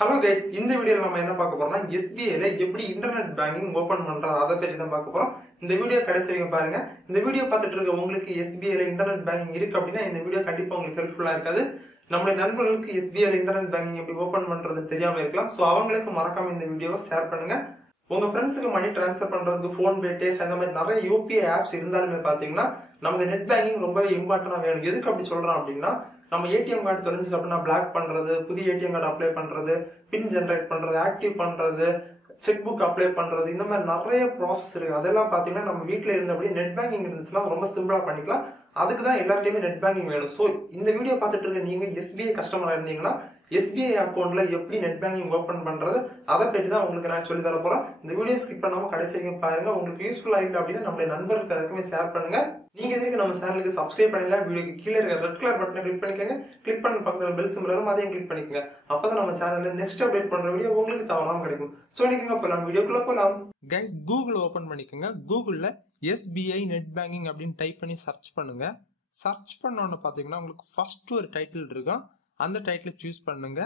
Hello guys, இந்த வீடியோல நம்ம என்ன பார்க்க போறோம்னா SBIல எப்படி இன்டர்நெட் பேங்கிங் ஓபன் பண்றது அதை பத்தி தான் பார்க்க போறோம். இந்த வீடியோ கடைசி வரைக்கும் பாருங்க. இந்த வீடியோ பார்த்துட்டு இருக்க உங்களுக்கு SBIல இன்டர்நெட் பேங்கிங் இருக்கு அப்படின்னா இந்த வீடியோ கண்டிப்பா உங்களுக்கு ஹெல்ப்ஃபுல்லா இருக்காது. நம்மளுடைய நண்பர்களுக்கு SBIல இன்டர்நெட் பேங்கிங் எப்படி ஓபன் பண்றது தெரியாம இருக்கலாம். சோ அவங்களுக்கு மறக்காம இந்த வீடியோவை ஷேர் பண்ணுங்க. உங்க ஃப்ரெண்ட்ஸுக்கு மணி டிரான்ஸ்ஃபர் பண்றதுக்கு போன் பே, டேஸ் அந்த மாதிரி நிறைய UPI ஆப்ஸ் இருந்தாலுமே பாத்தீங்கன்னா நமக்கு நெட் பேங்கிங் ரொம்பவே இம்பார்ட்டன்டா வேணும். எதுக்கு அப்படி சொல்றோம் அப்படின்னா, நம்ம ஏடிஎம் கார்டு தொலைஞ்சு அப்படின்னா பிளாக் பண்றது, புதிய ஏடிஎம் கார்டு அப்ளை பண்றது, பின் ஜெனரேட் பண்றது, ஆக்டிவ் பண்றது, செக் புக் அப்ளை பண்றது, இந்த மாதிரி நிறைய ப்ராசஸ் இருக்கு. அதெல்லாம் பாத்தீங்கன்னா நம்ம வீட்டுல இருந்தபடி நெட் பேங்கிங் இருந்துச்சுன்னா ரொம்ப சிம்பிளா பண்ணிக்கலாம். அதுக்கு தான் எல்லார்ட்டையுமே நெட் பேங்கிங் வேணும். சோ இந்த வீடியோ பார்த்துட்டு இருக்க நீங்க SBI கஸ்டமரா இருந்தீங்கன்னா SBI அக்கௌண்ட்ல எப்படி நெட் பேங்கிங் ஓபன் பண்றது அதை பற்றி தான் உங்களுக்கு நான் சொல்லி தர போறேன். இந்த வீடியோ ஸ்கிப் பண்ணாம கடைசி வரைக்கும் பாருங்க. உங்களுக்கு யூஸ்ஃபுல்லா இருக்கு அப்படின்னா நம்மளுடைய நண்பர்களுக்கு எல்லாருக்குமே ஷேர் பண்ணுங்க. நீங்க இதுக்கு நம்ம சேனலுக்கு சப்ஸ்கிரைப் பண்ணல, வீடியோக்கு கீழே இருக்க ரெட் கலர் பட்டனை கிளிக் பண்ணிக்கோங்க. கிளிக் பண்ண பக்கத்துல பெல் சிம்பிள் வரும், அதையும் கிளிக் பண்ணிக்கோங்க. அப்பதான் நம்ம சேனல்ல நெக்ஸ்ட் அப்டேட் பண்ற வீடியோ உங்களுக்கு தவறாம கிடைக்கும். சோ நீங்க போலாம், வீடியோக்குள்ள போலாம். கைஸ், கூகுள் ஓபன் பண்ணிக்கோங்க. கூகுள்ல SBI நெட் பேங்கிங் அப்படின்னு டைப் பண்ணி சர்ச் பண்ணுங்க. சர்ச் பண்ணோன்னு பாத்தீங்கன்னா உங்களுக்கு ஃபர்ஸ்ட் ஒரு டைட்டில் இருக்கும். அந்த டைட்டில் சூஸ் பண்ணுங்க.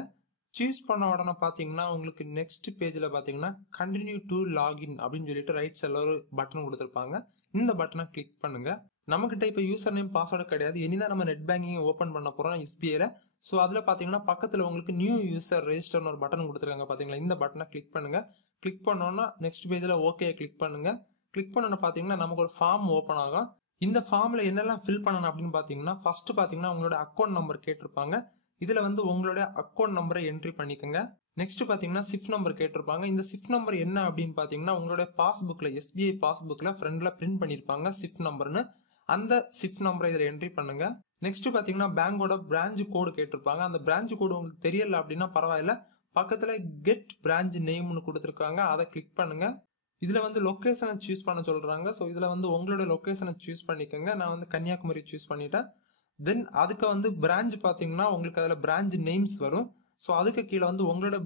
சூஸ் பண்ண உடனே பாத்தீங்கன்னா உங்களுக்கு நெக்ஸ்ட் பேஜ்ல பாத்தீங்கன்னா கண்டினியூ டு லாகின் அப்படின்னு சொல்லிட்டு ரைட் சைட்ல ஒரு பட்டன் கொடுத்துருப்பாங்க. இந்த பட்டனை கிளிக் பண்ணுங்க. நம்மகிட்ட இப்ப யூசர் நேம் பாஸ்வேர்டு கிடையாது. இனிதான் நம்ம நெட் பேங்கிங் ஓபன் பண்ண போறோம் SBIல. சோ அதுல பாத்தீங்கன்னா பக்கத்துல உங்களுக்கு நியூ யூசர் ரெஜிஸ்டர்னு ஒரு பட்டன் கொடுத்துருக்காங்க பாத்தீங்களா, இந்த பட்டனை கிளிக் பண்ணுங்க. கிளிக் பண்ணோம்னா நெக்ஸ்ட் பேஜ்ல ஓகே கிளிக் பண்ணுங்க. கிளிக் பண்ணோன்னு பாத்தீங்கன்னா நமக்கு ஒரு ஃபார்ம் ஓபன் ஆகும். இந்த ஃபார்ம்ல என்னெல்லாம் ஃபில் பண்ணணும் அப்படின்னு பாத்தீங்கன்னா, ஃபர்ஸ்ட் பாத்தீங்கன்னா உங்களோட அக்கௌண்ட் நம்பர் கேட்டிருப்பாங்க. இதுல வந்து உங்களுடைய அக்கௌண்ட் நம்பரை என்ட்ரி பண்ணிக்கோங்க. நெக்ஸ்ட் பாத்தீங்கன்னா சிஃப் நம்பர் கேட்டிருப்பாங்க. இந்த சிஃப் நம்பர் என்ன அப்படின்னு பாத்தீங்கன்னா உங்களுடைய பாஸ்புக்ல SBI பாஸ்புக்ல ஃப்ரண்ட்ல பிரிண்ட் பண்ணிருப்பாங்க சிஃப் நம்பர்னு. அந்த சிஃப் நம்பரை இதுல என்ட்ரி பண்ணுங்க. நெக்ஸ்ட் பாத்தீங்கன்னா பேங்கோட பிரான்ச் கோடு கேட்டிருப்பாங்க. அந்த பிரான்ச் கோடு உங்களுக்கு தெரியல அப்படின்னா பரவாயில்ல, பக்கத்துல கெட் பிரான்ச் நேம்னு கொடுத்துருக்காங்க, அதை கிளிக் பண்ணுங்க. இதுல வந்து லொகேஷனை சூஸ் பண்ண சொல்றாங்க. ஸோ இதுல வந்து உங்களோட லொகேஷனை சூஸ் பண்ணிக்கோங்க. நான் வந்து கன்னியாகுமரி சூஸ் பண்ணிட்டேன். தென் அதுக்கு வந்து பிரான்ச் பாத்தீங்கன்னா உங்களுக்கு அதுல பிரான்ச் நேம்ஸ் வரும். ஸோ அதுக்கு கீழே வந்து உங்களோட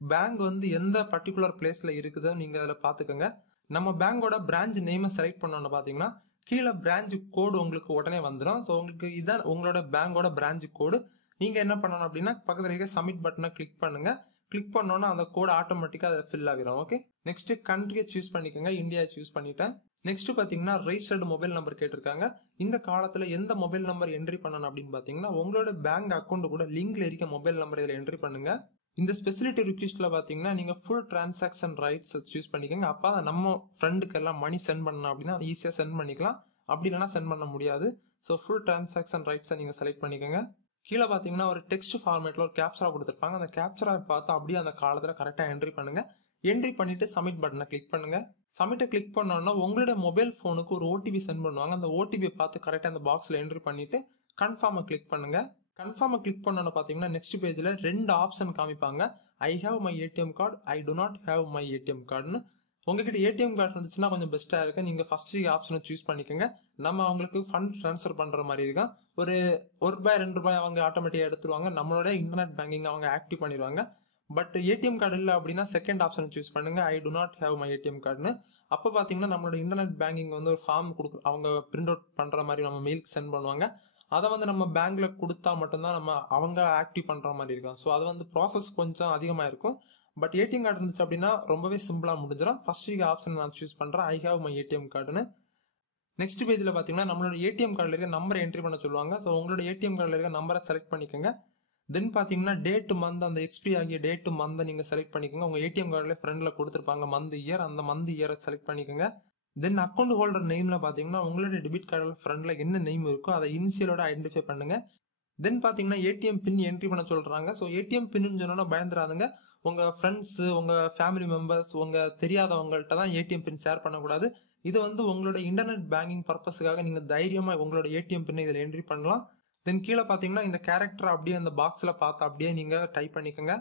பேங்க் வந்து எந்த பர்டிகுலர் பிளேஸ்ல இருக்குதோ நீங்க அதுல பாத்துக்கோங்க. நம்ம பேங்கோட பிரான்ச் நேமை செலக்ட் பண்ணோம்னு பாத்தீங்கன்னா கீழே பிரான்ச் கோடு உங்களுக்கு உடனே வந்துடும். ஸோ உங்களுக்கு இதான் உங்களோட பேங்கோட பிரான்ச் கோடு. நீங்க என்ன பண்ணணும் அப்படின்னா பக்கத்துல இருக்க சப்மிட் பட்டனை கிளிக் பண்ணுங்க. கிளிக் பண்ணோன்னா அந்த கோடு ஆட்டோமேட்டிக்கா அதை ஃபில் ஆகிடும். ஓகே, நெக்ஸ்ட் கண்ட்ரியை சூஸ் பண்ணிக்கோங்க. இந்தியா சூஸ் பண்ணிட்டேன். நெக்ஸ்ட் பாத்தீங்கன்னா ரெஜிஸ்டர்டு மொபைல் நம்பர் கேட்டிருக்காங்க. இந்த காலத்துல எந்த மொபைல் நம்பர் என்ட்ரி பண்ணணும் அப்படின்னு பாத்தீங்கன்னா உங்களோட பேங்க் அக்கௌண்ட் கூட லிங்க்ல இருக்க மொபைல் நம்பர் இதுல என்ட்ரி பண்ணுங்க. இந்த ஸ்பெசிலிட்டி ரிக்வெஸ்ட்ல பாத்தீங்கன்னா நீங்க ஃபுல் டிரான்சாக்ஷன் ரைட்ஸ் சூஸ் பண்ணிக்கோங்க. அப்ப நம்ம ஃப்ரெண்டுக்கு எல்லாம் மணி சென்ட் பண்ணணும் அப்படின்னா ஈஸியா சென்ட் பண்ணிக்கலாம். அப்படி இல்லைன்னா சென்ட் பண்ண முடியாது. ஸோ ஃபுல் டிரான்சாக்ஷன் ரைட்ஸை நீங்க செலக்ட் பண்ணிக்கோங்க. கீழே பாத்தீங்கன்னா ஒரு டெக்ஸ்ட் ஃபார்மேட்ல ஒரு கேப்சரா கொடுத்துருப்பாங்க. அந்த கேப்சரா பார்த்து அப்படியே அந்த காலத்துல கரெக்டா என்ட்ரி பண்ணுங்க. என்ட்ரி பண்ணிட்டு சப்மிட் பட்டனை கிளிக் பண்ணுங்க. சப்மிட்டை கிளிக் பண்ணோம்னா உங்களுடைய மொபைல் போனுக்கு ஒரு OTP சென்ட் பண்ணுவாங்க. அந்த OTP பார்த்து கரெக்டா அந்த பாக்ஸ்ல என்ட்ரி பண்ணிட்டு கன்ஃபார்மை கிளிக் பண்ணுங்க. கன்ஃபார்மை கிளிக் பண்ணோன்னு பாத்தீங்கன்னா நெக்ஸ்ட் பேஜ்ல ரெண்டு ஆப்ஷன் காமிப்பாங்க. ஐ have my ATM card, I do not have my ATM கார்டுன்னு. உங்ககிட்ட ATM கார்டு இருந்துச்சுன்னா கொஞ்சம் பெஸ்டா இருக்கு. நீங்க ஃபர்ஸ்ட் ஆப்ஷனை சூஸ் பண்ணிக்கோங்க. நம்ம அவங்களுக்கு ஃபண்ட் ட்ரான்ஸ்ஃபர் பண்ற மாதிரி இருக்கும். ஒரு ₹1 ₹2 அவங்க ஆட்டோமேட்டிக்கா எடுத்துருவாங்க. நம்மளோட இன்டர்நெட் பேங்கிங் அவங்க ஆக்டிவ் பண்ணிடுவாங்க. பட் ATM கார்டு இல்லை அப்படின்னா செகண்ட் ஆப்ஷன் சூஸ் பண்ணுங்க, I do not have my ATM கார்டுன்னு. அப்போ பாத்தீங்கன்னா நம்மளோட இன்டர்நெட் பேங்கிங் வந்து ஒரு ஃபார்ம் அவங்க பிரிண்ட் அவுட் பண்ற மாதிரி நம்ம மெயிலுக்கு சென்ட் பண்ணுவாங்க. அதை வந்து நம்ம பேங்க்ல கொடுத்தா மட்டும்தான் நம்ம அவங்க ஆக்டிவ் பண்ற மாதிரி இருக்கும். ஸோ அது வந்து ப்ராசஸ் கொஞ்சம் அதிகமா இருக்கும். பட் ATM கார்டு இருந்துச்சு அப்படின்னா ரொம்பவே சிம்பிளா முடிஞ்சிடும். ஃபர்ஸ்ட் ஆப்ஷன் நான் சூஸ் பண்றேன், ஐ ஹேவ் மை ATM கார்டுன்னு. நெக்ஸ்ட் பேஜ்ல பாத்தீங்கன்னா நம்மளோட ATM கார்டுல இருக்க நம்பரை என்ட்ரி பண்ண சொல்லுவாங்க. ஸோ உங்களோட ATM கார்டுல இருக்க நம்பரை செலக்ட் பண்ணிக்கோங்க. தென் பாத்தீங்கன்னா டேட் மந்த், அந்த எக்ஸ்பி ஆகிய டேட் மந்த் நீங்க செலக்ட் பண்ணிக்கோங்க. உங்க ATM கார்டுல ஃப்ரண்ட்ல கொடுத்துருப்பாங்க மந்த் இயர், அந்த மந்த் இயரை செலக்ட் பண்ணிக்கோங்க. தென் அக்கௌண்ட் ஹோல்டர் நேம்ல பாத்தீங்கன்னா உங்களோட டெபிட் கார்டுல ஃப்ரண்ட்ல என்ன நேம் இருக்கோ அதை இனிஷியலோட ஐடென்டிஃபை பண்ணுங்க. தென் பாத்தீங்கன்னா ATM பின் என்ட்ரி பண்ண சொல்றாங்க. ஸோ ATM பின்னு சொன்னா பயந்துராதுங்க. உங்க ஃப்ரெண்ட்ஸ், உங்க ஃபேமிலி மெம்பர்ஸ், உங்க தெரியாதவங்கள்ட்ட தான் ATM பின் ஷேர் பண்ணக்கூடாது. இது வந்து உங்களோட இன்டர்நெட் பேங்கிங் பர்பஸுக்காக நீங்க தைரியமா உங்களோட ATM பின்னை இதில் என்ட்ரி பண்ணலாம். தென் கீழே பாத்தீங்கன்னா இந்த கேரக்டர் அப்படியே அந்த பாக்ஸ்ல பார்த்து அப்படியே நீங்க டைப் பண்ணிக்கோங்க.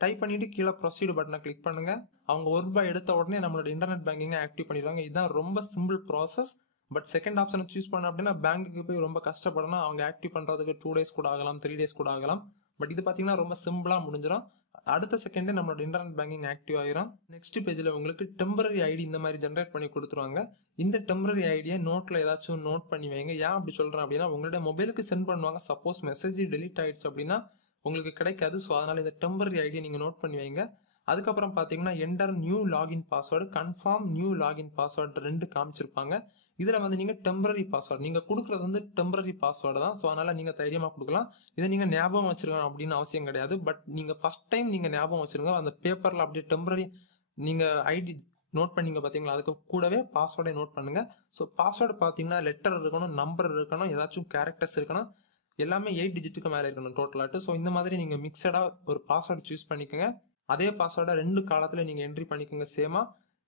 டைப் பண்ணிட்டு கீழே ப்ரொசீட் பட்டனை கிளிக் பண்ணுங்க. அவங்க ₹1 எடுத்த உடனே நம்மளோட இன்டர்நெட் பேங்கிங்கை ஆக்டிவ் பண்ணிடுவாங்க. இதுதான் ரொம்ப சிம்பிள் ப்ராசஸ். பட் செகண்ட் ஆப்ஷனை சூஸ் பண்ண அப்படின்னா பேங்க்குக்கு போய் ரொம்ப கஷ்டப்படணும். அவங்க ஆக்டிவ் பண்றதுக்கு 2 days கூட ஆகலாம், 3 days கூட ஆகலாம். பட் இது பாத்தீங்கன்னா ரொம்ப சிம்பிளா முடிஞ்சிடும். அடுத்த செகண்டே நம்மளோட இன்டர்நெட் பேங்கிங் ஆக்டிவ் ஆகிரும். நெக்ஸ்ட் பேஜ்ல உங்களுக்கு டெம்பரரி ஐடி இந்த மாதிரி ஜென்ரேட் பண்ணி கொடுத்துருவாங்க. இந்த டெம்பரரி ஐடியை நோட்ல ஏதாச்சும் நோட் பண்ணி வைங்க. ஏன் அப்படி சொல்றேன் அப்படின்னா உங்களுடைய மொபைலுக்கு சென்ட் பண்ணுவாங்க. சப்போஸ் மெசேஜ் டெலிட் ஆயிடுச்சு அப்படின்னா உங்களுக்கு கிடைக்காது. ஸோ அதனால இந்த டெம்பரரி ஐடியை நீங்க நோட் பண்ணி வைங்க. அதுக்கப்புறம் பாத்தீங்கன்னா enter new login password, confirm new login password 2 காமிச்சிருப்பாங்க. இதுல வந்து நீங்க டெம்பரரி பாஸ்வேர்டு நீங்க கொடுக்கறது வந்து டெம்பரரி பாஸ்வேர்டு தான். ஸோ அதனால நீங்க தைரியமா கொடுக்கலாம். இதை நீங்க ஞாபகம் வச்சிருக்கணும் அப்படின்னு அவசியம் கிடையாது. பட் நீங்க ஃபர்ஸ்ட் டைம் நீங்க ஞாபகம் வச்சிருங்க. அந்த பேப்பர்ல அப்படியே டெம்பரரி நீங்க ஐடி நோட் பண்ணீங்க பாத்தீங்களா, அதுக்கு கூடவே பாஸ்வேர்டை நோட் பண்ணுங்க. ஸோ பாஸ்வேர்டு பாத்தீங்கன்னா லெட்டர் இருக்கணும், நம்பர் இருக்கணும், ஏதாச்சும் கேரக்டர்ஸ் இருக்கணும், எல்லாமே 8 டிஜிட்டுக்கு மேல இருக்கணும் டோட்டலாட்டு. ஸோ இந்த மாதிரி நீங்க மிக்சடா ஒரு பாஸ்வேர்டு சூஸ் பண்ணிக்கோங்க. அதே பாஸ்வேர்டை 2 காலத்துல நீங்க என்ட்ரி பண்ணிக்கோங்க சேமா.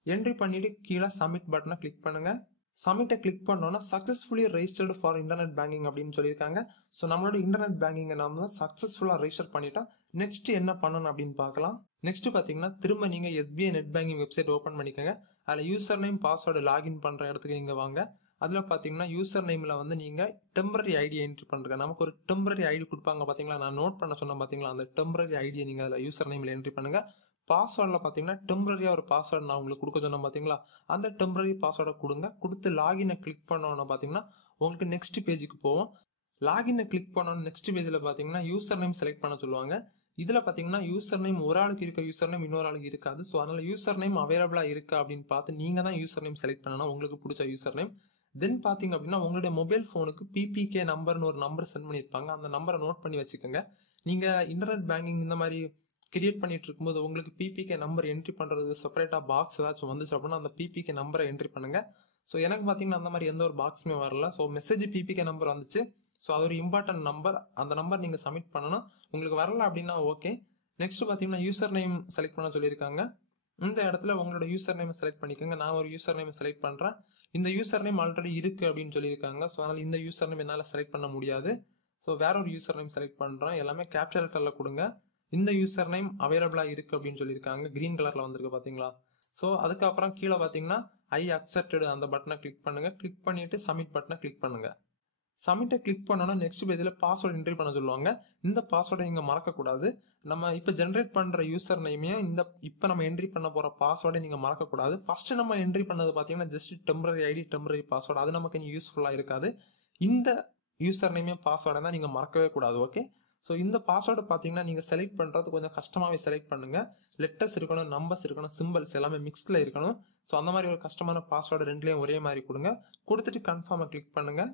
என்ட்ரி பண்ணிட்டு கீழே சப்மிட் பட்டனை கிளிக் பண்ணுங்க. சப்மிட்டை கிளிக் பண்ணோம்னா successfully registered for internet banking அப்படின்னு சொல்லியிருக்காங்க. ஸோ நம்மளோட இன்டர்நெட் பேங்கிங்கை நம்ம சக்சஸ்ஃபுல்லா ரெஜிஸ்டர் பண்ணிட்டோம். நெக்ஸ்ட் என்ன பண்ணணும் அப்படின்னு பார்க்கலாம். நெக்ஸ்ட் பாத்தீங்கன்னா திரும்ப நீங்க SBI net banking website open பண்ணிக்கோங்க. அதுல யூசர் நேம் பாஸ்வேர்டு லாகின் பண்ற இடத்துக்கு நீங்க வாங்க. அதுல பாத்தீங்கன்னா யூசர் நேம்ல வந்து நீங்க டெம்பரரி ஐடி என்ட்ரி பண்றீங்க. நமக்கு ஒரு டெம்பரரி ஐடி கொடுப்பாங்க பாத்தீங்களா, நான் நோட் பண்ண சொன்னேன் பாத்தீங்களா, அந்த டெம்பரரி ஐடியை நீங்க அதுல யூசர் நேம்ல என்ட்ரி பண்ணுங்க. பாஸ்வேர்ட்ல பாத்தீங்கன்னா டெம்பரரியா ஒரு பாஸ்வேர்டு நான் உங்களுக்கு கொடுக்க சொன்னேன் பாத்தீங்களா, அந்த டெம்பரரி பாஸ்வேர்டை கொடுங்க. கொடுத்து லாகினை கிளிக் பண்ணோம்னா பாத்தீங்கன்னா உங்களுக்கு நெக்ஸ்ட் பேஜுக்கு போவோம். லாகினை கிளிக் பண்ணோம். நெக்ஸ்ட் பேஜ்ல பாத்தீங்கன்னா யூசர் நேம் செலக்ட் பண்ண சொல்லுவாங்க. இதுல பாத்தீங்கன்னா யூசர் நேம் ஒரு ஆளுக்கு இருக்க யூசர் நேம் இன்னொரு ஆளுக்கு இருக்காது. ஸோ அதனால யூசர் நேம் அவைலபிளா இருக்கா அப்படின்னு பார்த்து நீங்க தான் யூசர் நேம் செலக்ட் பண்ணணும், உங்களுக்கு பிடிச்ச யூசர் நேம். தென் பாத்தீங்க அப்படின்னா உங்களுடைய மொபைல் போனுக்கு PPK நம்பர்னு ஒரு நம்பர் சென்ட் பண்ணிருப்பாங்க. அந்த நம்பரை நோட் பண்ணி வச்சுக்கோங்க. நீங்க இன்டர்நெட் பேங்கிங் இந்த மாதிரி கிரியேட் பண்ணிட்டு இருக்கும்போது உங்களுக்கு PPK நம்பர் என்ட்ரி பண்றது செப்பரேட்டா பாக்ஸ் ஏதாச்சும் வந்துச்சு அப்படின்னா அந்த PPK நம்பரை என்ட்ரி பண்ணுங்க. ஸோ எனக்கு பாத்தீங்கன்னா அந்த மாதிரி எந்த ஒரு பாக்ஸுமே வரல. ஸோ மெசேஜ் PPK நம்பர் வந்துச்சு. ஸோ அது ஒரு இம்பார்ட்டன்ட் நம்பர். அந்த நம்பர் நீங்க சப்மிட் பண்ணணும். உங்களுக்கு வரல அப்படின்னா ஓகே. நெக்ஸ்ட் பாத்தீங்கன்னா யூசர் நேம் செலக்ட் பண்ண சொல்லியிருக்காங்க. இந்த இடத்துல உங்களோட யூசர் நேம் செலக்ட் பண்ணிக்கோங்க. நான் ஒரு யூசர் நேம் செலக்ட் பண்றேன். இந்த யூசர் நேம் ஆல்ரெடி இருக்கு அப்படின்னு சொல்லியிருக்காங்க. ஸோ அதனால இந்த யூசர் நேம் என்னால செலக்ட் பண்ண முடியாது. ஸோ வேற ஒரு யூசர் நேம் செலக்ட் பண்றேன். எல்லாமே கேபிட்டல் லெட்டர்ல கொடுங்க. இந்த யூசர் நேம் அவைலபிளா இருக்கு அப்படின்னு சொல்லியிருக்காங்க. கிரீன் கலர்ல வந்திருக்கு பாத்தீங்களா. ஸோ அதுக்கப்புறம் கீழே பாத்தீங்கன்னா ஐ அக்செப்டட் அந்த பட்டனை கிளிக் பண்ணுங்க. கிளிக் பண்ணிட்டு சப்மிட் பட்டனை கிளிக் பண்ணுங்க. சப்மிட்டை கிளிக் பண்ணோம்னா நெக்ஸ்ட் பேஜ்ல பாஸ்வேர்டு என்ட்ரி பண்ண சொல்லுவாங்க. இந்த பாஸ்வேர்டை நீங்க மறக்கக்கூடாது. நம்ம இப்ப ஜென்ரேட் பண்ற யூசர் நேமையும் இப்ப நம்ம என்ட்ரி பண்ண போற பாஸ்வேர்டை நீங்க மறக்கக்கூடாது. ஃபர்ஸ்ட் நம்ம என்ட்ரி பண்ணது பாத்தீங்கன்னா just temporary ID temporary password, அது நமக்கு யூஸ்ஃபுல்லா இருக்காது. இந்த யூசர் நேமையும் பாஸ்வேர்டை தான் நீங்க மறக்கவே கூடாது. ஓகே. ஸோ இந்த பாஸ்வேர்டு பாத்தீங்கன்னா நீங்க செலக்ட் பண்றது கொஞ்சம் கஷ்டமாவே செலக்ட் பண்ணுங்க. லெட்டர்ஸ் இருக்கணும், நம்பர்ஸ் இருக்கணும், சிம்பிள்ஸ் எல்லாமே மிக்ஸ்ல இருக்கணும். ஸோ அந்த மாதிரி ஒரு கஷ்டமான பாஸ்வேர்டு ரெண்டுலயும் ஒரே மாதிரி கொடுங்க. கொடுத்துட்டு கன்ஃபார்மை கிளிக் பண்ணுங்க.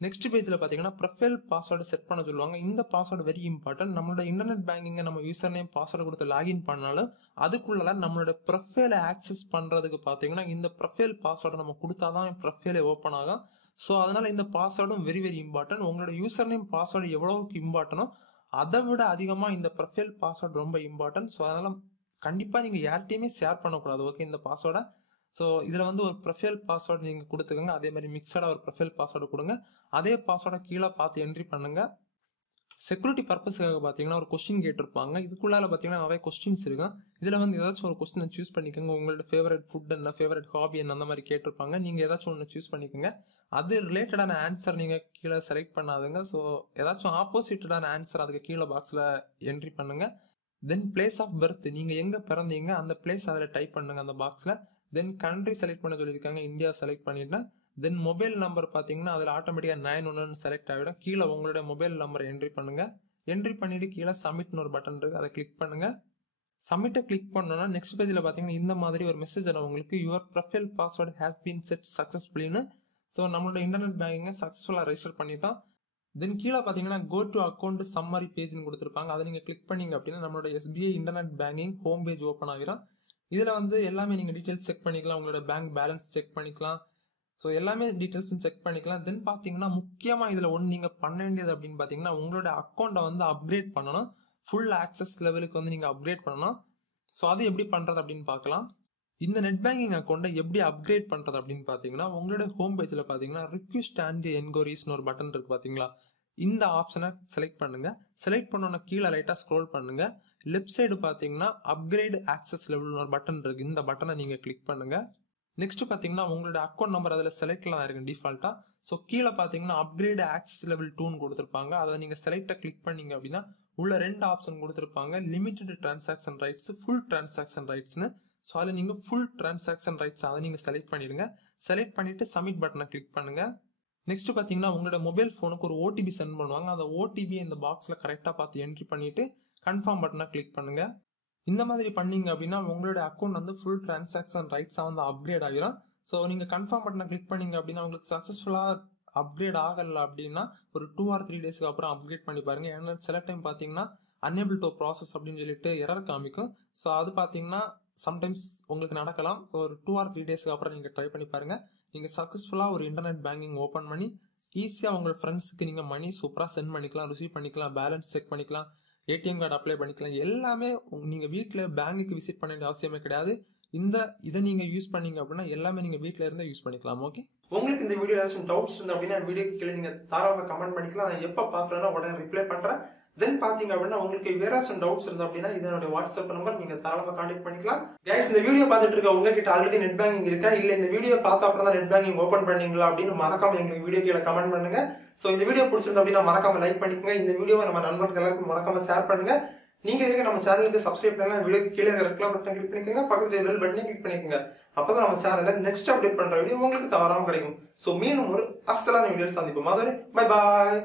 நெக்ஸ்ட் பேஜ்ல பாத்தீங்கன்னா ப்ரொஃபைல் பாஸ்வேர்டு செட் பண்ண சொல்லுவாங்க. இந்த பாஸ்வேர்டு வெரி இம்பார்ட்டன்ட். நம்மளோட இன்டர்நெட் பேங்கிங்க நம்ம யூசர் நேம் பாஸ்வேர்டு கொடுத்து லாகின் பண்ணாலும் அதுக்குள்ள நம்மளோட ப்ரொஃபைலை ஆக்சஸ் பண்றதுக்கு பாத்தீங்கன்னா இந்த ப்ரொஃபைல் பாஸ்வேர்டு நம்ம கொடுத்தாதான் ப்ரொஃபைலே ஓப்பன் ஆகும். ஸோ அதனால இந்த பாஸ்வேர்டும் வெரி வெரி இம்பார்ட்டன்ட். உங்களோட யூசர் நேம் பாஸ்வேர்டு எவ்வளவுக்கு இம்பார்ட்டனோ அதை விட அதிகமா இந்த ப்ரொஃபைல் பாஸ்வேர்டு ரொம்ப இம்பார்ட்டன்ட். ஸோ அதனால கண்டிப்பா நீங்க யார்கிட்டயுமே ஷேர் பண்ணக்கூடாது. ஓகே. இந்த பாஸ்வேர்டை ஸோ இதுல வந்து ஒரு ப்ரொஃபைல் பாஸ்வேர்டு நீங்க கொடுத்துக்கோங்க. அதே மாதிரி மிக்சடா ஒரு ப்ரொஃபைல் பாஸ்வேர்டு கொடுங்க. அதே பாஸ்வேர்டை கீழே பார்த்து என்ட்ரி பண்ணுங்க. செக்யூரிட்டி பர்பஸ்க்காக பாத்தீங்கன்னா ஒரு கொஸ்டின் கேட்டிருப்பாங்க. இதுக்குள்ளால பாத்தீங்கன்னா நிறைய கொஸ்டின்ஸ் இருக்கு. இதுல வந்து ஏதாச்சும் ஒரு கொஸ்டினை சூஸ் பண்ணிக்கோங்க. உங்களோட ஃபேவரட் ஃபுட் என்ன, ஃபேவரட் ஹாபி என்ன, அந்த மாதிரி கேட்டிருப்பாங்க. நீங்க ஏதாச்சும் ஒன்று சூஸ் பண்ணிக்கோங்க. அது ரிலேட்டடான ஆன்சர் நீங்க கீழே செலக்ட் பண்ணாதுங்க. ஸோ ஏதாச்சும் ஆப்போசிட்டடான ஆன்சர் அதுக்கு கீழே பாக்ஸ்ல என்ட்ரி பண்ணுங்க. தென் பிளேஸ் ஆஃப் பர்த், நீங்க எங்க பிறந்தீங்க அந்த பிளேஸ் அதுல டைப் பண்ணுங்க அந்த பாக்ஸ்ல. தென் கண்ட்ரி செலக்ட் பண்ண சொல்லியிருக்காங்க. இந்தியா செலக்ட் பண்ணிட்டேன். தென் மொபைல் நம்பர் பாத்தீங்கன்னா அதுல ஆட்டோமேட்டிக்கா 911 செலக்ட் ஆகிடும். கீழே உங்களுடைய மொபைல் நம்பர் என்ட்ரி பண்ணுங்க. என்ட்ரி பண்ணிட்டு கீழே சப்மிட்னு ஒரு பட்டன் இருக்கு, அதை கிளிக் பண்ணுங்க. சப்மிட்டை கிளிக் பண்ணோம்னா நெக்ஸ்ட் பேஜ்ல பாத்தீங்கன்னா இந்த மாதிரி ஒரு மெசேஜ் உங்களுக்கு your profile password has been set சக்சஸ்ஃபுல்லின்னு. ஸோ நம்மளோட இன்டர்நெட் பேங்கிங்கை சக்சஸ்ஃபுல்லா ரெஜிஸ்டர் பண்ணிட்டோம். தென் கீழே பாத்தீங்கன்னா கோ டு அக்கௌண்ட் சம்மரி பேஜ்னு கொடுத்துருப்பாங்க. அதை நீங்க கிளிக் பண்ணீங்க அப்படின்னா நம்மளோட SBI internet banking home page open ஆகிரும். இதுல வந்து எல்லாமே நீங்க டீடைல்ஸ் செக் பண்ணிக்கலாம். உங்களோட பேங்க் பேலன்ஸ் செக் பண்ணிக்கலாம். ஸோ எல்லாமே டீடைல்ஸ் செக் பண்ணிக்கலாம். தென் பாத்தீங்கன்னா முக்கியமா இதுல ஒன்று நீங்க பண்ண வேண்டியது அப்படின்னு பாத்தீங்கன்னா உங்களோட அக்கௌண்ட்டை வந்து அப்கிரேட் பண்ணணும். ஃபுல் ஆக்சஸ் லெவலுக்கு வந்து நீங்க அப்கிரேட் பண்ணணும். ஸோ அது எப்படி பண்றது அப்படின்னு பார்க்கலாம். இந்த நெட் பேங்கிங் அக்கௌண்ட்டை எப்படி அப்கிரேட் பண்றது அப்படின்னு பாத்தீங்கன்னா உங்களோட ஹோம் பேஜ்ல பாத்தீங்கன்னா ரிக்வெஸ்ட் அண்ட் என்கொயரிஸ்னு ஒரு பட்டன் இருக்கு பாத்தீங்களா. இந்த ஆப்ஷனை செலக்ட் பண்ணுங்க. செலக்ட் பண்ணோன்னா கீழே லைட்டா ஸ்க்ரோல் பண்ணுங்க. லெஃப்ட் சைடு பாத்தீங்கன்னா அப்கிரேட் ஆக்சஸ் லெவல் ஒரு பட்டன் இருக்கு. இந்த பட்டனை நீங்க கிளிக் பண்ணுங்க. நெக்ஸ்ட் பாத்தீங்கன்னா உங்களோட அக்கௌண்ட் நம்பர் அதுல செலக்ட்லாம் இருக்கு டிஃபால்ட்டா. ஸோ கீழே பாத்தீங்கன்னா அப்கிரேட் ஆக்சஸ் லெவல் 2 கொடுத்துருப்பாங்க. அதை நீங்க செலக்ட கிளிக் பண்ணீங்க அப்படின்னா உள்ள 2 ஆப்ஷன் கொடுத்துருப்பாங்க. Limited transaction rights, full transaction ரைட்ஸ்னு. ஸோ அதில் நீங்க ஃபுல் டிரான்சாக்ஷன் ரைட்ஸ் அதை நீங்க செலக்ட் பண்ணிடுங்க. செலக்ட் பண்ணிட்டு சப்மிட் பட்டனை கிளிக் பண்ணுங்க. நெக்ஸ்ட் பாத்தீங்கன்னா உங்களோட மொபைல் போனுக்கு ஒரு ஓடிபி சென்ட் பண்ணுவாங்க. அந்த ஓடிபி இந்த பாக்ஸ்ல கரெக்டா பார்த்து என்ட்ரி பண்ணிட்டு கன்ஃபார்ம் பட்டனை கிளிக் பண்ணுங்க. இந்த மாதிரி பண்ணீங்க அப்படின்னா உங்களோட அக்கௌண்ட் வந்து ஃபுல் டிரான்சாக்ஷன் ரைட்ஸா வந்து அப்கிரேட் ஆகிடும். ஸோ நீங்க கன்ஃபார்ம் பட்டனை கிளிக் பண்ணீங்க அப்படின்னா உங்களுக்கு சக்சஸ்ஃபுல்லா அப்கிரேட் ஆகல அப்படின்னா ஒரு 2 or 3 டேஸ்க்கு அப்புறம் அப்கிரேட் பண்ணி பாருங்க. ஏன்னா சில டைம் பாத்தீங்கன்னா unable to process அப்படின்னு சொல்லிட்டு எரர் காமிக்கும். ஸோ அது பாத்தீங்கன்னா சம்டைம்ஸ் உங்களுக்கு நடக்கலாம். ஒரு 2 or 3 டேஸ்க்கு அப்புறம் நீங்க ட்ரை பண்ணி பாருங்க. நீங்க சக்சஸ்ஃபுல்லா ஒரு இன்டர்நெட் பேங்கிங் ஓபன் பண்ணி ஈஸியா உங்க ஃப்ரெண்ட்ஸுக்கு நீங்க மணி சூப்பரா சென்ட் பண்ணிக்கலாம், ரிசீவ் பண்ணிக்கலாம், பேலன்ஸ் செக் பண்ணிக்கலாம், ஏடிஎம் கார்டு அப்ளை பண்ணிக்கலாம். எல்லாமே நீங்க வீட்டுல பேங்குக்கு விசிட் பண்ண வேண்டிய அவசியமே கிடையாது. இதை நீங்க யூஸ் பண்ணீங்க அப்படின்னா எல்லாமே நீங்க வீட்ல இருந்தே யூஸ் பண்ணிக்கலாம். ஓகே, உங்களுக்கு இந்த வீடியோ ஏதாச்சும் டவுட்ஸ் இருந்தா அப்படின்னா வீடியோ கீழே நீங்க தாராளமா கமெண்ட் பண்ணிக்கலாம். நான் எப்ப பாக்குறேன்னா உடனே ரிப்ளை பண்றேன். தென் பாத்தீங்க அப்படின்னா உங்களுக்கு வேற ஏதாச்சும் டவுட்ஸ் இருந்தா அப்படின்னா இதனுடைய வாட்ஸ்அப் நம்பர் நீங்க தாராளமா கான்டாக்ட் பண்ணிக்கலாம். கைஸ், இந்த வீடியோ பார்த்துட்டு இருக்க உங்ககிட்ட ஆல்ரெடி நெட் பேங்கிங் இருக்கா இல்ல இந்த வீடியோ பார்த்த அப்புறம் தான் நெட் பேங்கிங் ஓபன் பண்ணீங்களா அப்படின்னு மறக்காம எங்களுக்கு வீடியோ கீழே கமெண்ட் பண்ணுங்க. சோ இந்த வீடியோ பிடிச்சிருந்தா அப்படின்னா மறக்காம லைக் பண்ணிக்கோங்க. இந்த வீடியோவை நம்ம நண்பர்கள் எல்லாருக்கும் மறக்காம ஷேர் பண்ணுங்க. நீங்க இருக்க நம்ம சேனலுக்கு சப்ஸ்கிரைப் பண்ணலாம், வீடியோ கீழே இருக்கிற பட்டன் கிளிக் பண்ணிக்கோங்க, பக்கத்துல பெல் பட்டனை கிளிக் பண்ணிக்கோங்க. அப்பதான் நம்ம சேனல்ல நெக்ஸ்ட் அப்டேட் பண்ற வீடியோ உங்களுக்கு தவறாம கிடைக்கும். சோ மீண்டும் ஒரு அஸ்தலான வீடியோ சந்திப்போம். அதுவரை பை பாய்.